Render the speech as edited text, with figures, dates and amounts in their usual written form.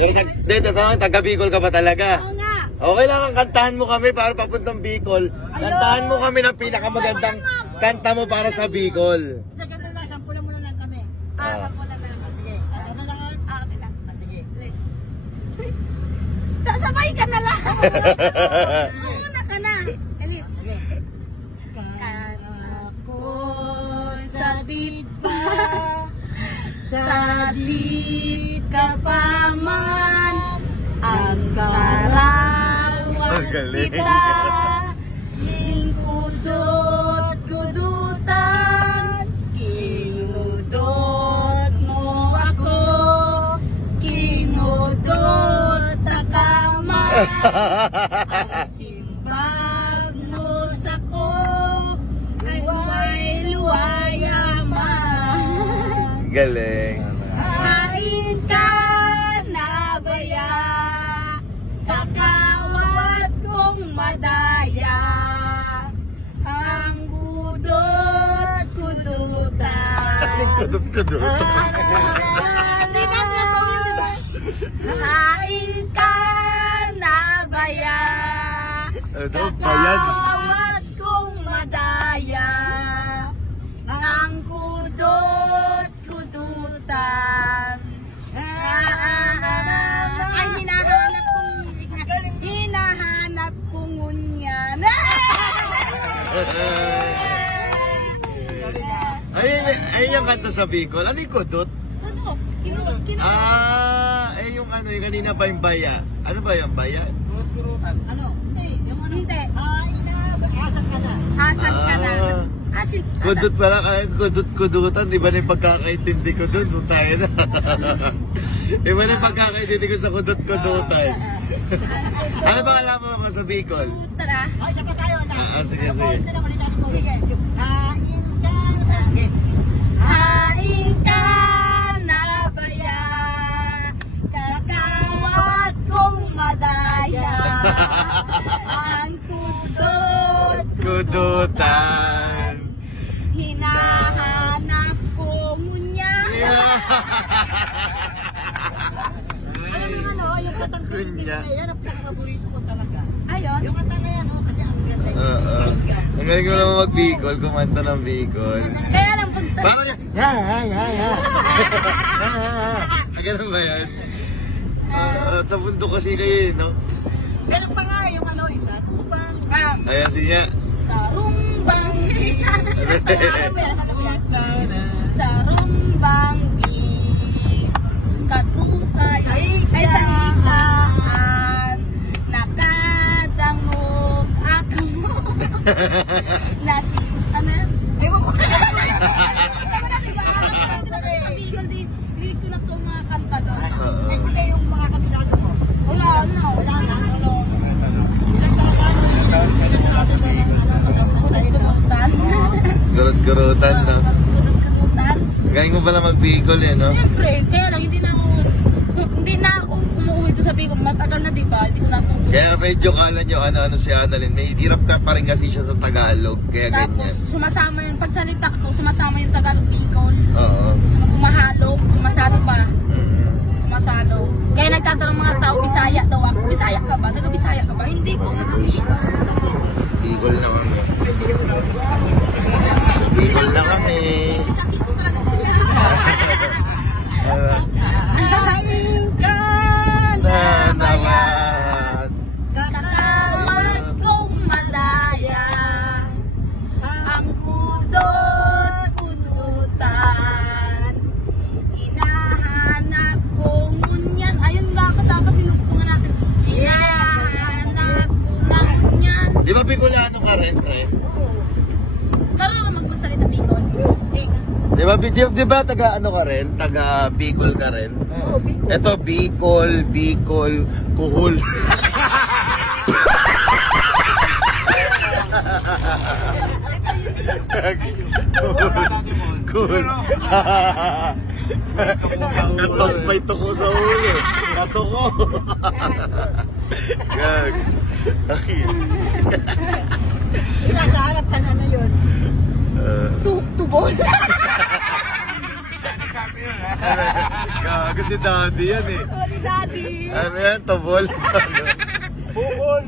Dito, taga Bicol ka ba talaga? Oo nga. Okay lang, kantahan mo kami para papuntang Bicol. Kantahan mo kami ng pinakamagandang kanta mo para sa Bicol. Sa ganun lang, sampulan mo na lang kami. Wala na. Sige. Ano na lang? Okay lang. Sige. Sasabay ka na lang. Una ka na. Elise. Sige. Ako sa diba, sa di ka pa man, ang karawang kita, kudot-kudutan, kinudot mo ako, kinudot takaman, ang simbag mo sa ko, ay luwayaman. Galing. Hain ka na baya, kakawat kong madaya, ang kudot-kudutan. Hain ka na baya, kakawat kong madaya, ang kudot-kudutan. Ay, hinahanap kong ngunyan. Ayun yung kanta sa Bicol. Ano yung kudot? Kudot. Yung ano, yung kanina pa yung baya. Ano ba yung baya? Ano? Hindi. Yung ano? Hindi. Asan ka na? Asan ka na? Asin. Kudot pala, kaya kudot-kudutan. Iba na yung pagkakaintindi ko doon. Doon tayo na. Iba na yung pagkakaintindi ko sa kudot-kudutan. Ano ba alam mo sa Bicol? Tara. Ay, isa pa tayo. Sige, sige. Pause na lang ulit natin. Sige. Hain ka na. Hain ka na baya, kakawat kong madaya, ang kudot-kudutan, hinahanap ko ngunya. Yung katang Pilipinas na yan, ang pinakapaborito ko talaga. Ayun. Yung kanta na yan, kasi ang ganda yun. Ang galing ko naman mag-Bicol, kumanta ng Bicol. Kaya lang pag sa... Parang ganun ba yan? Sa bundok kasi kayo no? Ganun pa nga yung ano, isa, tupang. Ayan siya. Sa rumbang sa rumbang di katukay ay sa hitaan nakadangog ako nasi ano yan? Ewan ko. Hindi ko na itong mga kanta doon. Eh sila yung mga kabisado mo. Wala na. Kudot-kudutan. Gurut-gurutan no? Kudot-kudutan. Galing mo pala mag-Bicol eh no? Siyempre, kaya lang hindi na ako umuwi doon sa Bicol. Matagal na diba? Hindi ko na ito. Kaya medyo kala nyo ano si Annalyn. May hirap ka pa rin kasi siya sa Tagalog. Kaya Tapos ganyan. sumasama yung pagsalita ko, sumasama yung Tagalog Bicol. Oo. Kumahalo, sumasalo pa. Sumasalo. Kaya nagtatanong mga tao, Bisaya daw ako. Bisaya ka ba? Taga Bisaya ka ba? Hindi po. Bicol na kami. Bicol na kami. Sakit ko talaga sila. Hain ka Na naman. Kakawat kong madaya, ang kudot-kudutan, hinahanap kong ngunyan. Ayun nga, katakot tinutulungan natin. Hinahanap ko ng ngunyan. Di ba Bicolano ka rin, Fred? Marunong ka magsalita Bicol? Sige. Di ba taga ano ka rin? Taga Bicol ka rin? Oo, Bicol. Ito Bicol, Kuhol. Cool. Katok, may tuko sa ulo. Katuko. Gag. Nasa harap ka na yun. Tubol. Gago si Daddy yan eh. Daddy. Ano yan? Tubol? Bukol.